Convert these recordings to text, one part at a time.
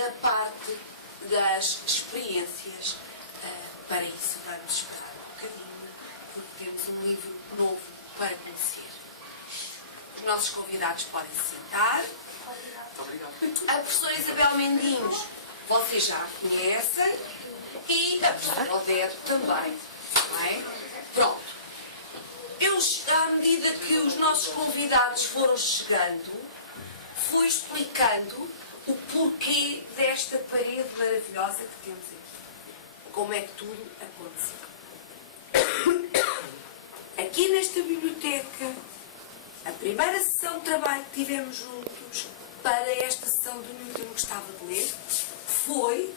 na parte das experiências. Para isso vamos esperar um bocadinho, porque temos um livro novo para conhecer. Os nossos convidados podem se sentar. Muito obrigado. A professora Isabel Mendinhos, vocês já a conhecem, e a professora Odete também. Não é? Pronto. À medida que os nossos convidados foram chegando, fui explicando o porquê desta parede maravilhosa que temos aqui. Como é que tudo aconteceu. Aqui nesta biblioteca, a primeira sessão de trabalho que tivemos juntos para esta sessão do Newton que gostava de ler foi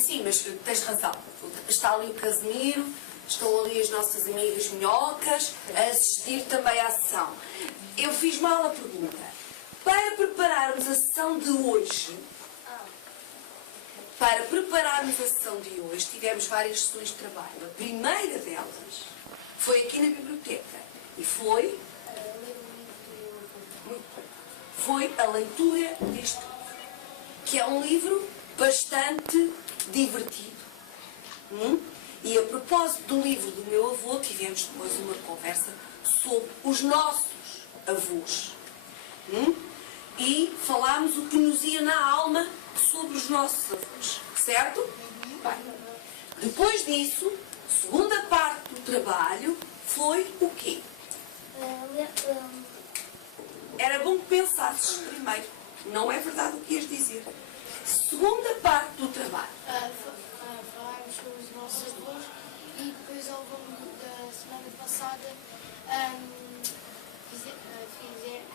sim, mas tens razão. Está ali o Casimiro, estão ali as nossas amigas minhocas a assistir também à sessão. Eu fiz mal a pergunta. Para prepararmos a sessão de hoje, tivemos várias sessões de trabalho. A primeira delas foi aqui na biblioteca e foi a leitura deste livro, que é um livro bastante divertido. E a propósito do livro do meu avô, tivemos depois uma conversa sobre os nossos avós. E falámos o que nos ia na alma sobre os nossos avós. Certo? Bem, depois disso, a segunda parte do trabalho foi o quê? Era bom que pensasses primeiro. Não é verdade o que ias dizer. Segunda parte do trabalho. Falámos sobre os nossos avós e depois ao longo da semana passada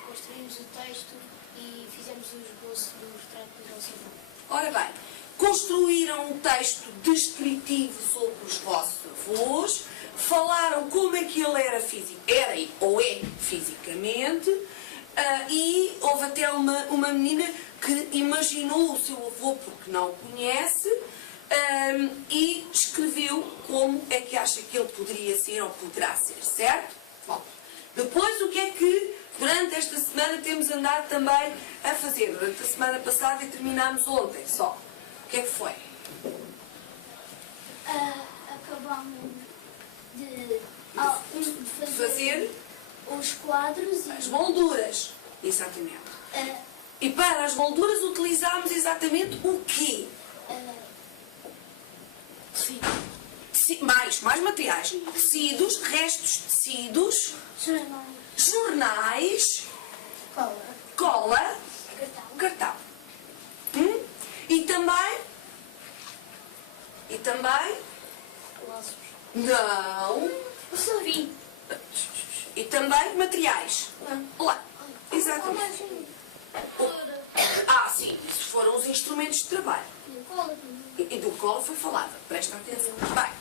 construímos o texto e fizemos o esboço do retrato do nosso avô. Ora bem, construíram um texto descritivo sobre os vossos avós, falaram como é que ele era ou é fisicamente, e houve até uma menina que imaginou o seu avô porque não o conhece e escreveu como é que acha que ele poderia ser ou poderá ser, certo? Bom, depois o que é que durante esta semana temos andado também a fazer? Durante a semana passada e terminámos ontem só. O que é que foi? Acabamos de fazer os quadros e as molduras. Exatamente. E para as molduras utilizámos exatamente o quê? Mais materiais. Tecidos, restos de tecidos, jornais, cola, cartão. E também laços. não. O sorvim. E também materiais. Lá. Exatamente. Sim, isso foram os instrumentos de trabalho. E do cola foi falado. Presta atenção. Bem,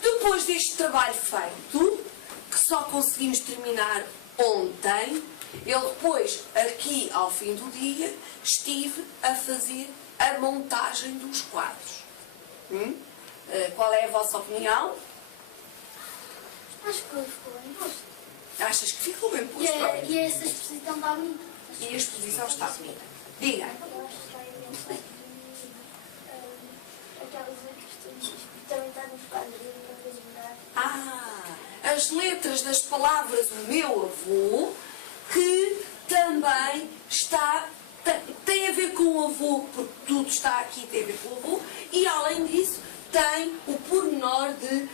depois deste trabalho feito, que só conseguimos terminar ontem, eu depois, aqui ao fim do dia, estive a fazer a montagem dos quadros. Qual é a vossa opinião? Acho que ficou bem posto. Achas que ficou bem posto? E essa exposição está bonita. E a exposição está bonita. Diga. Eu acho que está imenso. Aquelas letras também está nos quadros para lembrar. As letras das palavras do meu avô, que também tem a ver com o avô, porque tudo está aqui, tem a ver com o avô, e além disso tem o pormenor de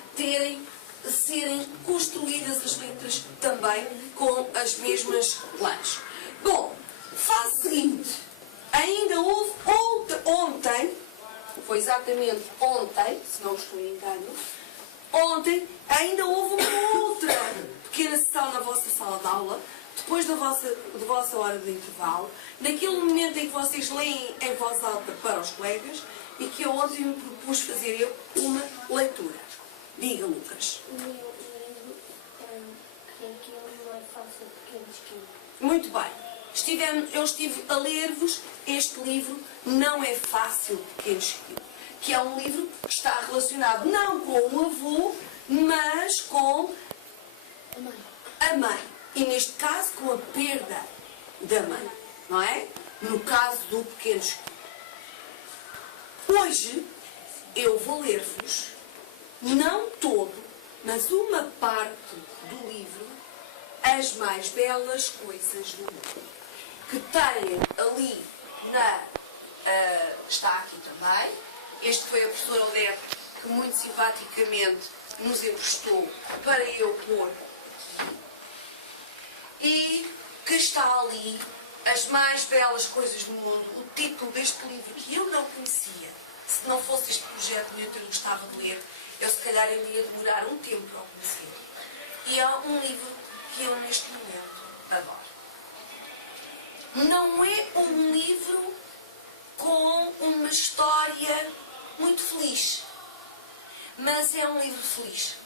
serem construídas as letras também com as mesmas lãs. Bom, fase seguinte, ainda houve ontem, foi exatamente ontem, se não estou em engano, ontem ainda houve uma outra pequena sessão na vossa sala de aula, depois da vossa hora de intervalo, naquele momento em que vocês leem em voz alta para os colegas, e que eu ontem me propus fazer uma leitura. Diga, Lucas. Muito bem. Eu estive a ler-vos este livro, Não é Fácil, Pequeno Esquilo, que é um livro que está relacionado não com o avô, mas com a mãe. E neste caso com a perda da mãe, não é? No caso do pequeno Chiquinho. Hoje eu vou ler-vos, não todo, mas uma parte do livro, As Mais Belas Coisas do Mundo, que tem ali está aqui também. Este foi a professora Odete que muito simpaticamente nos emprestou para eu pôr aqui. E que está ali As Mais Belas Coisas do Mundo, o título deste livro que eu não conhecia. Se não fosse este projeto meu que eu gostava de ler, eu se calhar ainda ia demorar um tempo para o conhecer. E é um livro que eu neste momento adoro. Não é um livro com uma história muito feliz, mas é um livro feliz.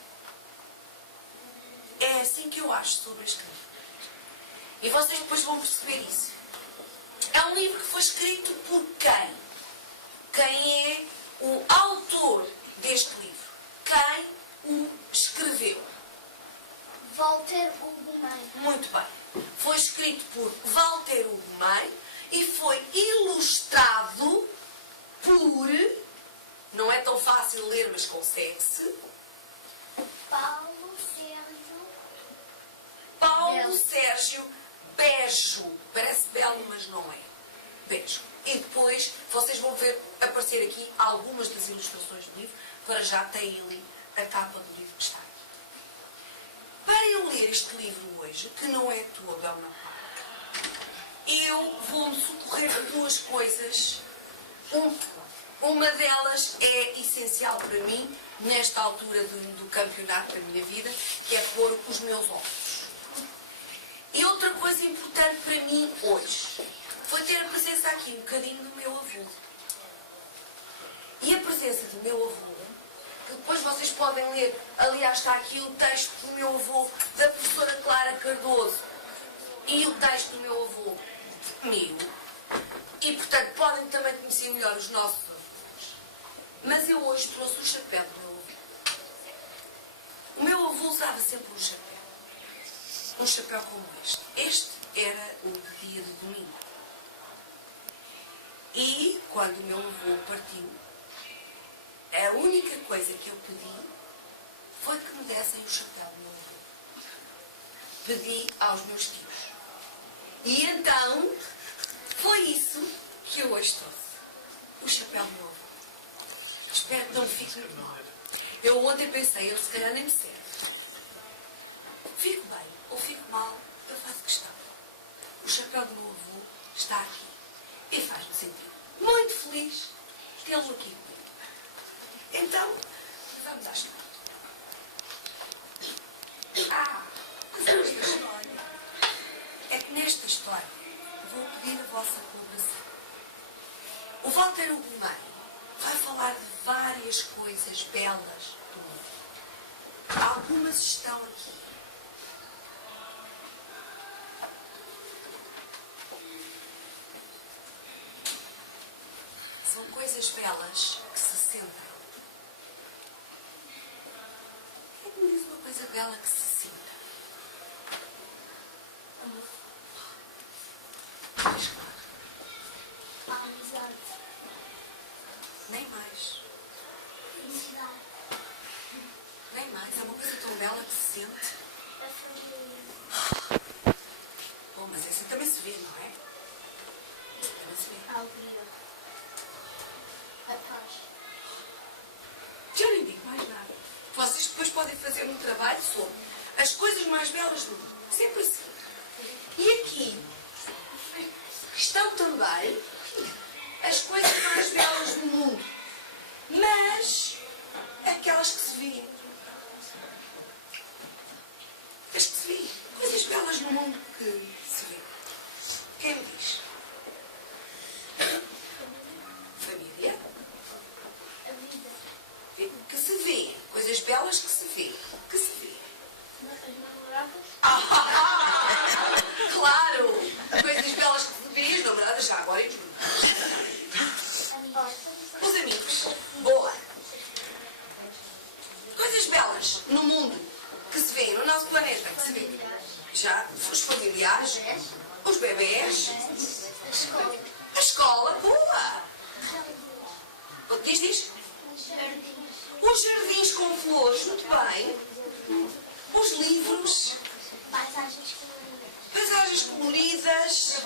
É assim que eu acho sobre este livro. E vocês depois vão perceber isso. É um livro que foi escrito por quem? Quem é o autor deste livro? Quem o escreveu? Walter Ugumem. Muito bem. Foi escrito por Walter Ugumem e foi ilustrado por... Não é tão fácil ler, mas consegue-se. Paulo Sérgio Bejo. Parece belo, mas não é. Bejo. E depois vocês vão ver aparecer aqui algumas das ilustrações do livro. Para já tem ali a capa do livro que está aqui. Para eu ler este livro hoje, que não é todo, é uma parte, eu vou-me socorrer de duas coisas. Uma delas é essencial para mim, nesta altura do campeonato da minha vida, que é pôr os meus óculos. E outra coisa importante para mim hoje foi ter a presença aqui um bocadinho do meu avô. E a presença do meu avô, que depois vocês podem ler, aliás está aqui o texto do meu avô, da professora Clara Cardoso, e o texto do meu avô comigo. E portanto podem também conhecer melhor os nossos avós. Mas eu hoje trouxe o chapéu do meu avô. O meu avô usava sempre um chapéu. Um chapéu como este. Este era o dia de domingo. E quando o meu avô partiu, a única coisa que eu pedi foi que me dessem o chapéu do meu avô. Pedi aos meus tios. E então, foi isso que eu hoje trouxe. O chapéu do meu avô. Espero que não me fique muito mal. Eu ontem pensei, eu se calhar nem me serve. Fico bem ou fico mal, eu faço questão. O chapéu do meu avô está aqui. E faz-me sentir muito feliz tê-lo aqui comigo. Então, vamos à história. Mas esta história é que nesta história vou pedir a vossa colaboração. O Walter Ugumem vai falar de várias coisas belas do mundo. Algumas estão aqui. São coisas belas que se sentem. Quem me diz uma coisa bela que se sinta? Amor. Mais claro. A amizade. Nem mais. Felicidade. Nem mais. É uma coisa tão bela que se sente. A família. Bom, mas essa também se vê, não é? Também se vê. A alegria. A paz. Já nem digo mais nada. Vocês depois podem fazer um trabalho sobre as coisas mais belas do mundo. Sempre assim. E aqui estão também as coisas mais belas do mundo. Mas aquelas que se vêem. As que se vêem. Coisas belas no mundo que se vê. Quem me diz? Família. A vida. Que se vê. Coisas belas que se vê. Que se vê. As namoradas. Claro! Coisas belas que se vê. As namoradas já agora e tudo. Os amigos. Boa. Coisas belas no mundo. que se vê no nosso planeta, que se vê já os familiares, os bebés, a escola, boa! Diz? Os jardins com flores, muito bem. Os livros, paisagens coloridas,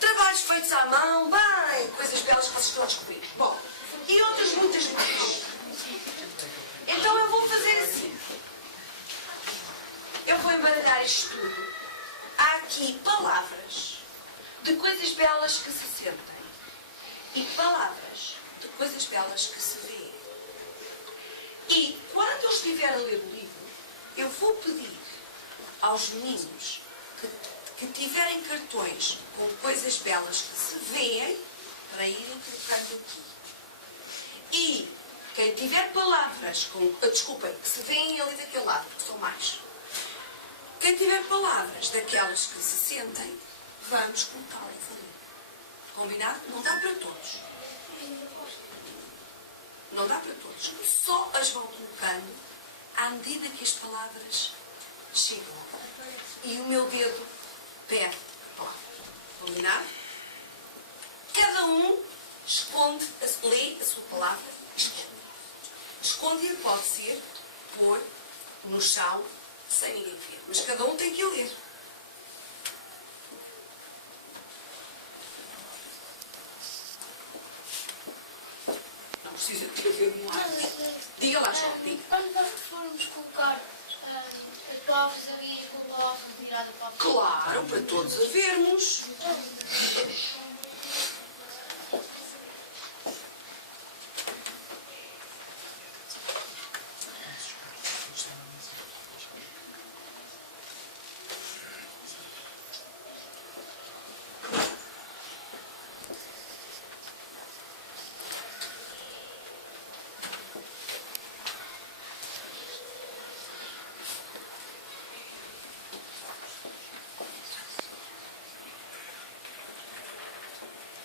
trabalhos feitos à mão, bem, coisas belas que vocês estão a descobrir. Bom, e outras muitas coisas. Então eu vou fazer assim. Eu vou embaralhar isto tudo. Há aqui palavras de coisas belas que se sentem e palavras de coisas belas que se veem. E quando eu estiver a ler o livro, eu vou pedir aos meninos que tiverem cartões com coisas belas que se veem para irem colocando aqui. E quem tiver palavras com... Desculpem, que se veem ali daquele lado, porque são mais. Quem tiver palavras daquelas que se sentem, vamos colocá-las ali. Combinado? Não dá para todos. Não dá para todos. Só as vão colocando à medida que as palavras chegam. E o meu dedo pede palavras. Combinado? Cada um esconde, lê a sua palavra e esconde. Esconde pode ser pôr no chão sem ninguém ver. Mas cada um tem que ler. Não precisa de ver no ar. Diga lá, João, diga. Quando nós formos colocar as palavras ali com a palavra virada para a Claro, para todos a vermos.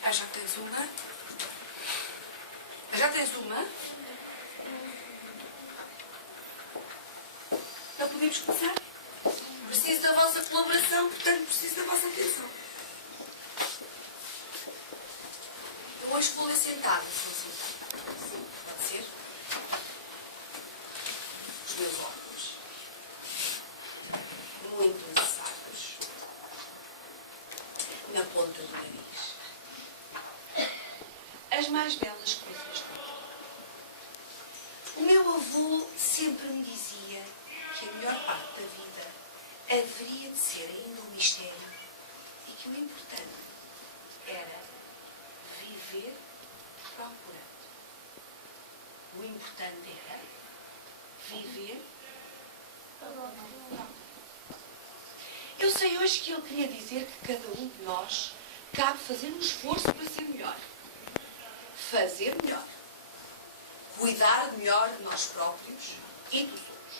Ah, já tens uma? Já tens uma? Não podemos começar? Preciso da vossa colaboração, portanto preciso da vossa atenção. Eu hoje vou ler sentada, se não sentada. Pode ser? Os meus óculos. Muito necessários. Na ponta do nariz. As mais belas coisas do mundo. O meu avô sempre me dizia que a melhor parte da vida haveria de ser ainda um mistério e que o importante era viver procurando. O importante era viver procurando. Eu sei hoje que ele queria dizer que cada um de nós cabe fazer um esforço para ser melhor. Fazer melhor. Cuidar melhor de nós próprios e dos outros.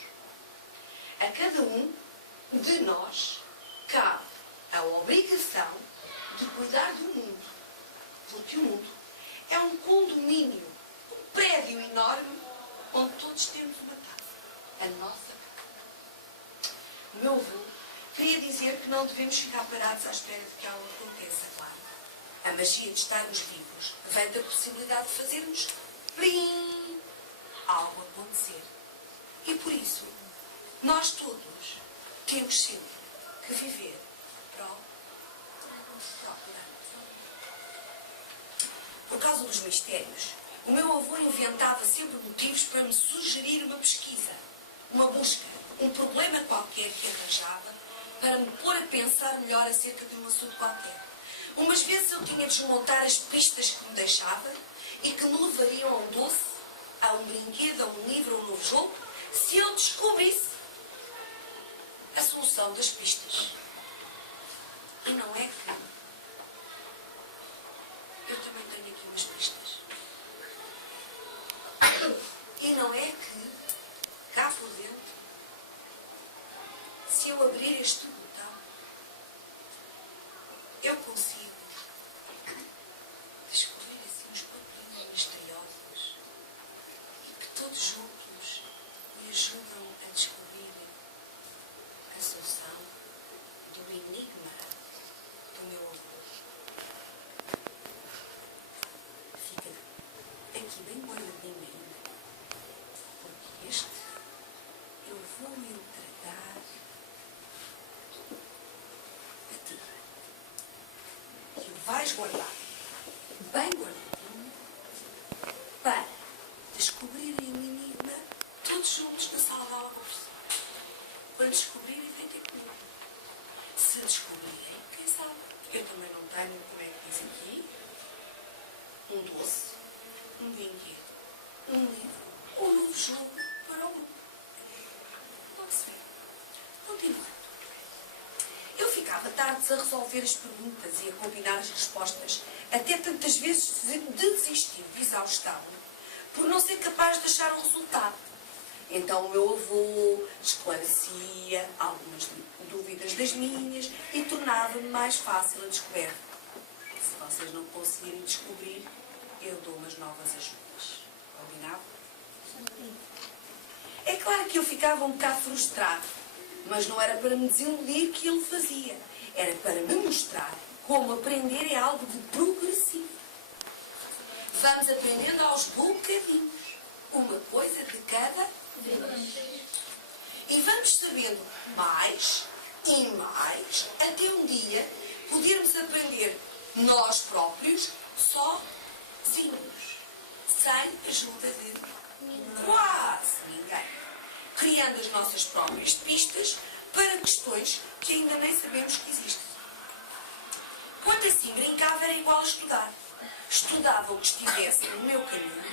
A cada um de nós cabe a obrigação de cuidar do mundo. Porque o mundo é um condomínio, um prédio enorme onde todos temos uma casa. A nossa casa. O meu avô queria dizer que não devemos ficar parados à espera de que algo aconteça, claro. A magia de estar nos livros vem da possibilidade de fazermos plim, algo acontecer. E por isso, nós todos temos sempre que viver procurando. Por causa dos mistérios, o meu avô inventava sempre motivos para me sugerir uma pesquisa, uma busca, um problema qualquer que arranjava para me pôr a pensar melhor acerca de um assunto qualquer. Umas vezes eu tinha de desmontar as pistas que me deixava e que me levariam a um doce, a um brinquedo, a um livro, a um novo jogo, se eu descobrisse a solução das pistas. E não é que eu também tenho aqui umas pistas. E não é que cá por dentro, se eu abrir este botão, eu consigo descobrir assim uns papelinhos misteriosos e que todos juntos me ajudam a descobrir do meu avô. Fica aqui bem guardadinho ainda, porque este eu vou entregar a ti. E o vais guardar bem guardadinho para descobrirem o enigma todos juntos na sala de aulas. Quando descobrirem, vem ter comigo. Se descobrirem, quem sabe? Eu também não tenho, como é que diz aqui, um doce, um brinquedo, um livro ou um novo jogo para o grupo. Logo se vê. Continuando. Eu ficava tardes a resolver as perguntas e a combinar as respostas, até tantas vezes desistir de exaustão, por não ser capaz de achar o resultado. Então o meu avô esclarecia algumas dúvidas das minhas e tornava-me mais fácil a descoberta. Se vocês não conseguirem descobrir, eu dou umas novas ajudas. Combinado? É claro que eu ficava um bocado frustrado, mas não era para me desiludir que ele fazia. Era para me mostrar como aprender é algo de progressivo. Vamos aprendendo aos bocadinhos, uma coisa de cada vez. E vamos sabendo mais e mais, até um dia podermos aprender nós próprios, sozinhos, sem ajuda de quase ninguém, criando as nossas próprias pistas para questões que ainda nem sabemos que existem. Quando assim brincava, era igual a estudar. Estudava o que estivesse no meu caminho,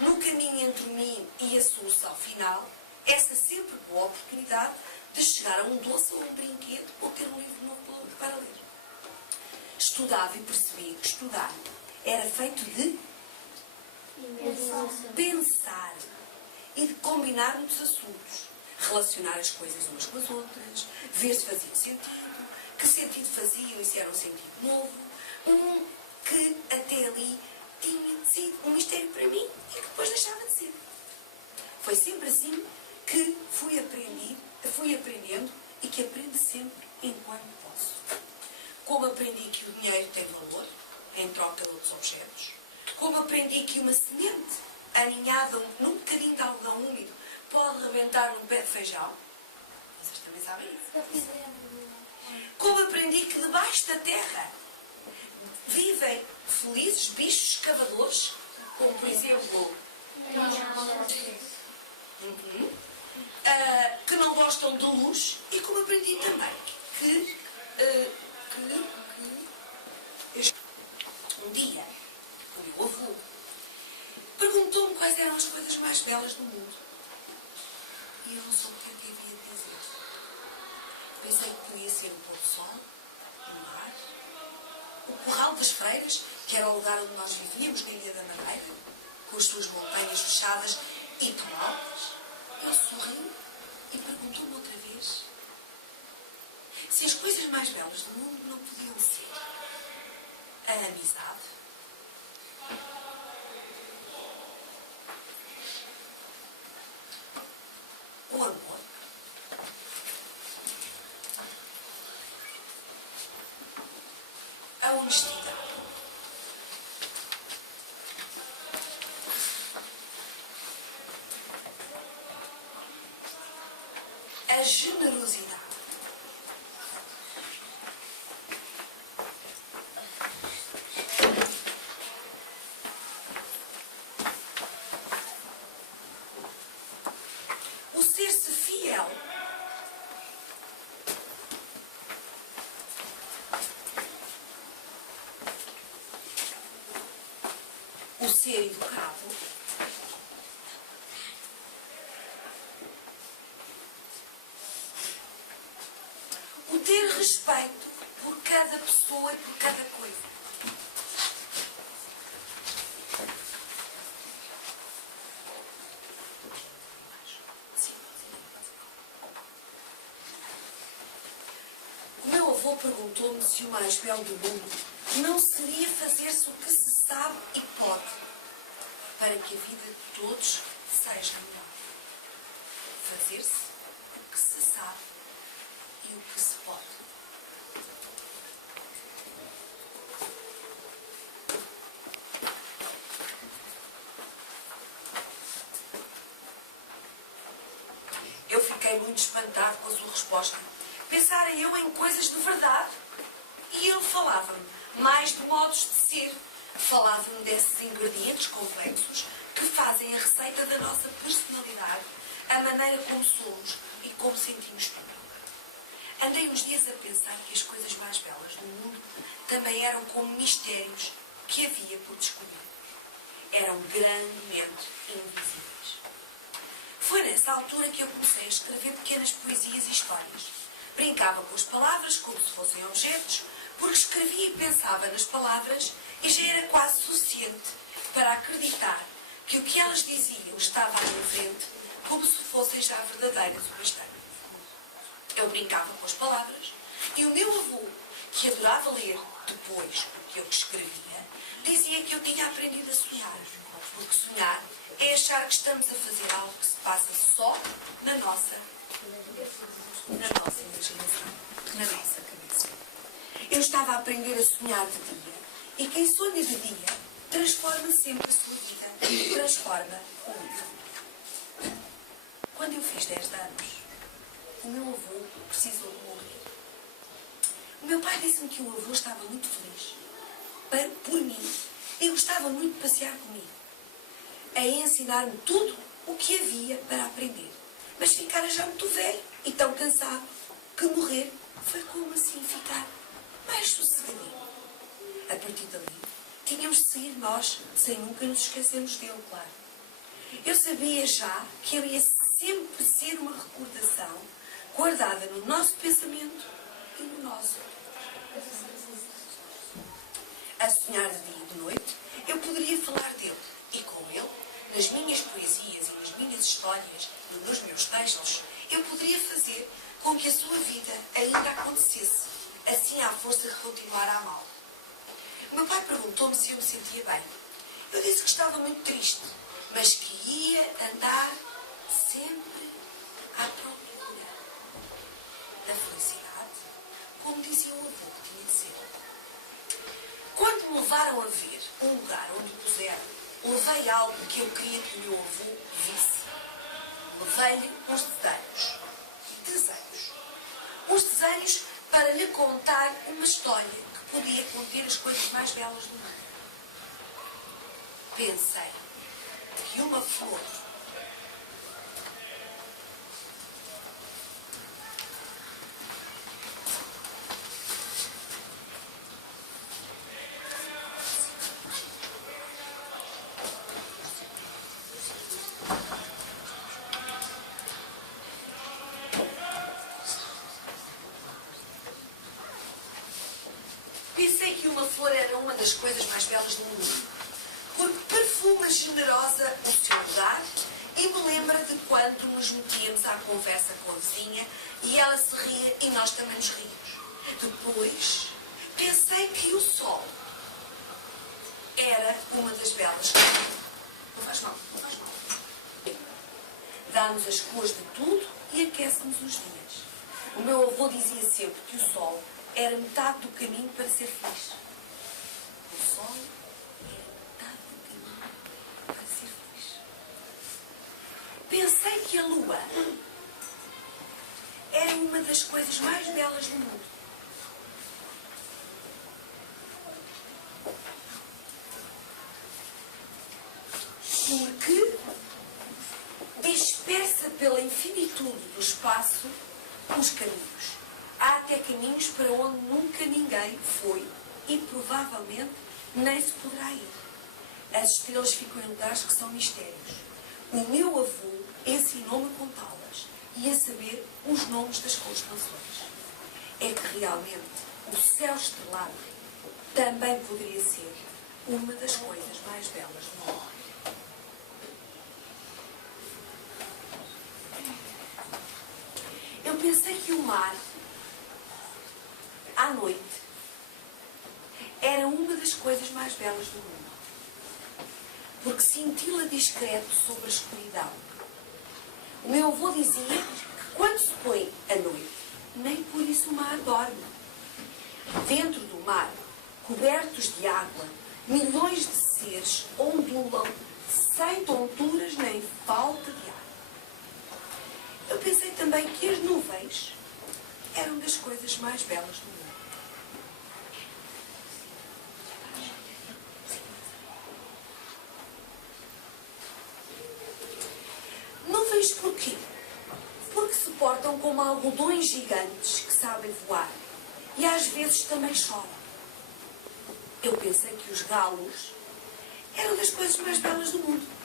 no caminho entre mim e a solução final, essa sempre boa oportunidade de chegar a um doce ou um brinquedo ou ter um livro novo para ler. Estudava e percebia que estudar era feito de pensar e de combinar muitos assuntos, relacionar as coisas umas com as outras, ver se faziam sentido, que sentido faziam e se era um sentido novo, que até ali tinha sido um mistério para mim e que depois deixava de ser. Foi sempre assim que fui aprendendo e que aprendo sempre enquanto posso. Como aprendi que o dinheiro tem valor em troca de outros objetos, como aprendi que uma semente aninhada num bocadinho de algodão úmido pode rebentar num pé de feijão. Vocês também sabem isso. Como aprendi que debaixo da terra vivem felizes bichos escavadores, como por exemplo que não gostam de luz, e como aprendi também que um dia o meu avô perguntou-me quais eram as coisas mais belas do mundo e eu não soube o que havia de dizer. Pensei que podia ser o pôr do sol, o mar, o Curral das Freiras, que era o lugar onde nós vivíamos, na Ilha da Madeira, com as suas montanhas fechadas e tão altas. Ele sorriu e perguntou-me outra vez se as coisas mais belas do mundo não podiam ser a amizade, o amor, a honestidade, a generosidade, o ser-se fiel, o ser educado, o ter respeito por cada pessoa e por cada coisa. O meu avô perguntou-me se o mais belo do mundo não seria fazer-se o que se sabe e pode para que a vida de todos seja melhor. Fazer-se o que se sabe e o que se pode. Fiquei muito espantado com a sua resposta. Pensara eu em coisas de verdade. E ele falava-me mais de modos de ser. Falava-me desses ingredientes complexos que fazem a receita da nossa personalidade, a maneira como somos e como sentimos tudo. Andei uns dias a pensar que as coisas mais belas do mundo também eram como mistérios que havia por descobrir. Eram grandemente invisíveis. Foi nessa altura que eu comecei a escrever pequenas poesias e histórias. Brincava com as palavras como se fossem objetos, porque escrevia e pensava nas palavras e já era quase suficiente para acreditar que o que elas diziam estava à minha frente como se fossem já verdadeiras o bastante. Eu brincava com as palavras e o meu avô, que adorava ler depois o que eu escrevia, dizia que eu tinha aprendido a sonhar, porque sonhar é achar que estamos a fazer algo que se passa só na nossa imaginação, na nossa cabeça. Eu estava a aprender a sonhar de dia, e quem sonha de dia transforma sempre a sua vida, transforma o mundo. Quando eu fiz 10 anos, o meu avô precisou de morrer. O meu pai disse-me que o avô estava muito feliz por mim e gostava muito de passear comigo, a ensinar-me tudo o que havia para aprender. Mas ficara já muito velho e tão cansado que morrer foi como assim ficar mais sossegadinho. A partir dali, tínhamos de sair nós, sem nunca nos esquecermos dele, claro. Eu sabia já que ele ia sempre ser uma recordação guardada no nosso pensamento e no nosso. A sonhar de dia e de noite, eu poderia falar dele e com ele, nas minhas poesias e nas minhas histórias e nos meus textos, eu poderia fazer com que a sua vida ainda acontecesse, assim à força de continuar a amá-lo. O meu pai perguntou-me se eu me sentia bem. Eu disse que estava muito triste, mas que ia andar sempre à procura da felicidade, como dizia o avô que tinha de ser. Quando me levaram a ver um lugar onde puseram, levei algo que eu queria que o meu avô visse. Levei-lhe uns desenhos. Uns desenhos para lhe contar uma história que podia conter as coisas mais belas do mundo. Pensei que uma flor era uma das coisas mais belas do mundo, porque perfuma generosa o seu lugar e me lembra de quando nos metíamos à conversa com a vizinha e ela se ria e nós também nos ríamos. Depois, pensei que o sol era uma das belas coisas. Não faz mal. Dá-nos as cores de tudo e aquece-nos os dias. O meu avô dizia sempre que o sol era metade do caminho para ser feliz. O sol era metade do caminho para ser feliz. Pensei que a lua era uma das coisas mais belas do mundo. Porque dispersa pela infinitude do espaço os caminhos. Há até caminhos para onde nunca ninguém foi e provavelmente nem se poderá ir. As estrelas ficam em lugares que são mistérios. O meu avô ensinou-me a contá-las e a saber os nomes das constelações. É que realmente o céu estrelado também poderia ser uma das coisas mais belas do mundo. Eu pensei que o mar, à noite, era uma das coisas mais belas do mundo, porque cintila discreto sobre a escuridão. O meu avô dizia que quando se põe a noite, nem por isso o mar dorme. Dentro do mar, cobertos de água, milhões de seres ondulam sem tonturas nem falta de ar. Eu pensei também também que as nuvens eram das coisas mais belas do mundo. Nuvens porquê? Porque se portam como algodões gigantes que sabem voar e às vezes também choram. Eu pensei que os galos eram das coisas mais belas do mundo.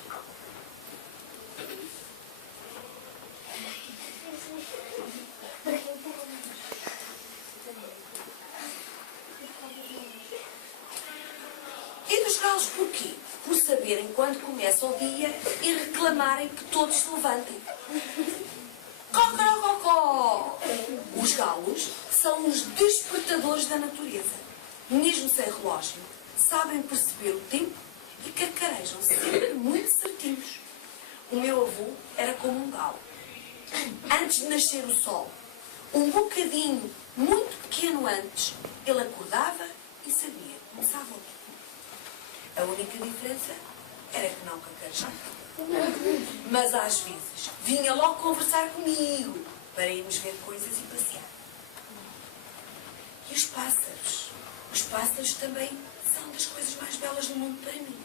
E dos galos porquê? Por saberem quando começa o dia e reclamarem que todos se levantem. Cocorococó! Os galos são os despertadores da natureza. Mesmo sem relógio, sabem perceber o tempo e cacarejam sempre muito certinhos. O meu avô era como um galo. Antes de nascer o sol, um bocadinho, muito pequeno antes, ele acordava e sabia, começava o dia. A única diferença era que não cacarejava. Mas às vezes vinha logo conversar comigo para irmos ver coisas e passear. E os pássaros? Os pássaros também são das coisas mais belas do mundo para mim.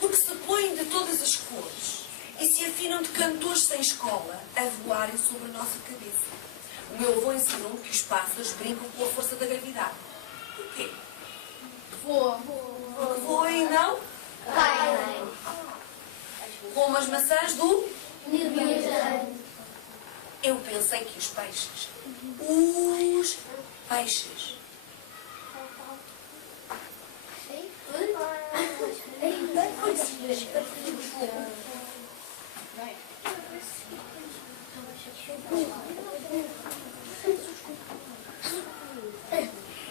Porque se põem de todas as cores e se afinam de cantores sem escola a voarem sobre a nossa cabeça. O meu avô ensinou-me que os pássaros brincam com a força da gravidade. Porquê? Voa. Porque voam e não? Como as maçãs do? Eu pensei que os peixes.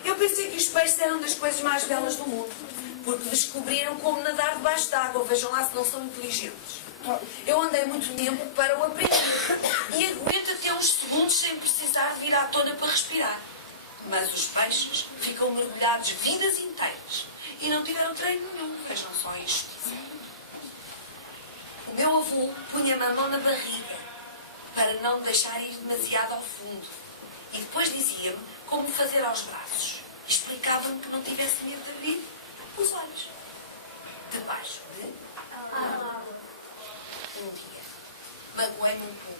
Eu pensei que os peixes eram das coisas mais belas do mundo, porque descobriram como nadar debaixo d'água. Vejam lá se não são inteligentes. Eu andei muito tempo para o aprender e aguento até uns segundos sem precisar de vir à tona para respirar. Mas os peixes ficam mergulhados vidas inteiras e não tiveram treino nenhum. Vejam só isto. O meu avô punha-me a mão na barriga para não deixar ir demasiado ao fundo e depois dizia-me como fazer aos braços. Explicava-me que não tivesse medo de abrir os olhos. Debaixo de um dia, magoei-me um pouco.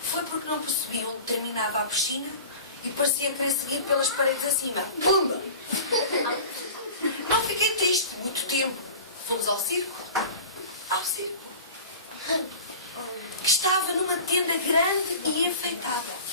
Foi porque não percebi onde terminava a piscina e parecia querer seguir pelas paredes acima. Pumba! Não fiquei triste muito tempo. Fomos ao circo. Ao circo. Que estava numa tenda grande e enfeitada.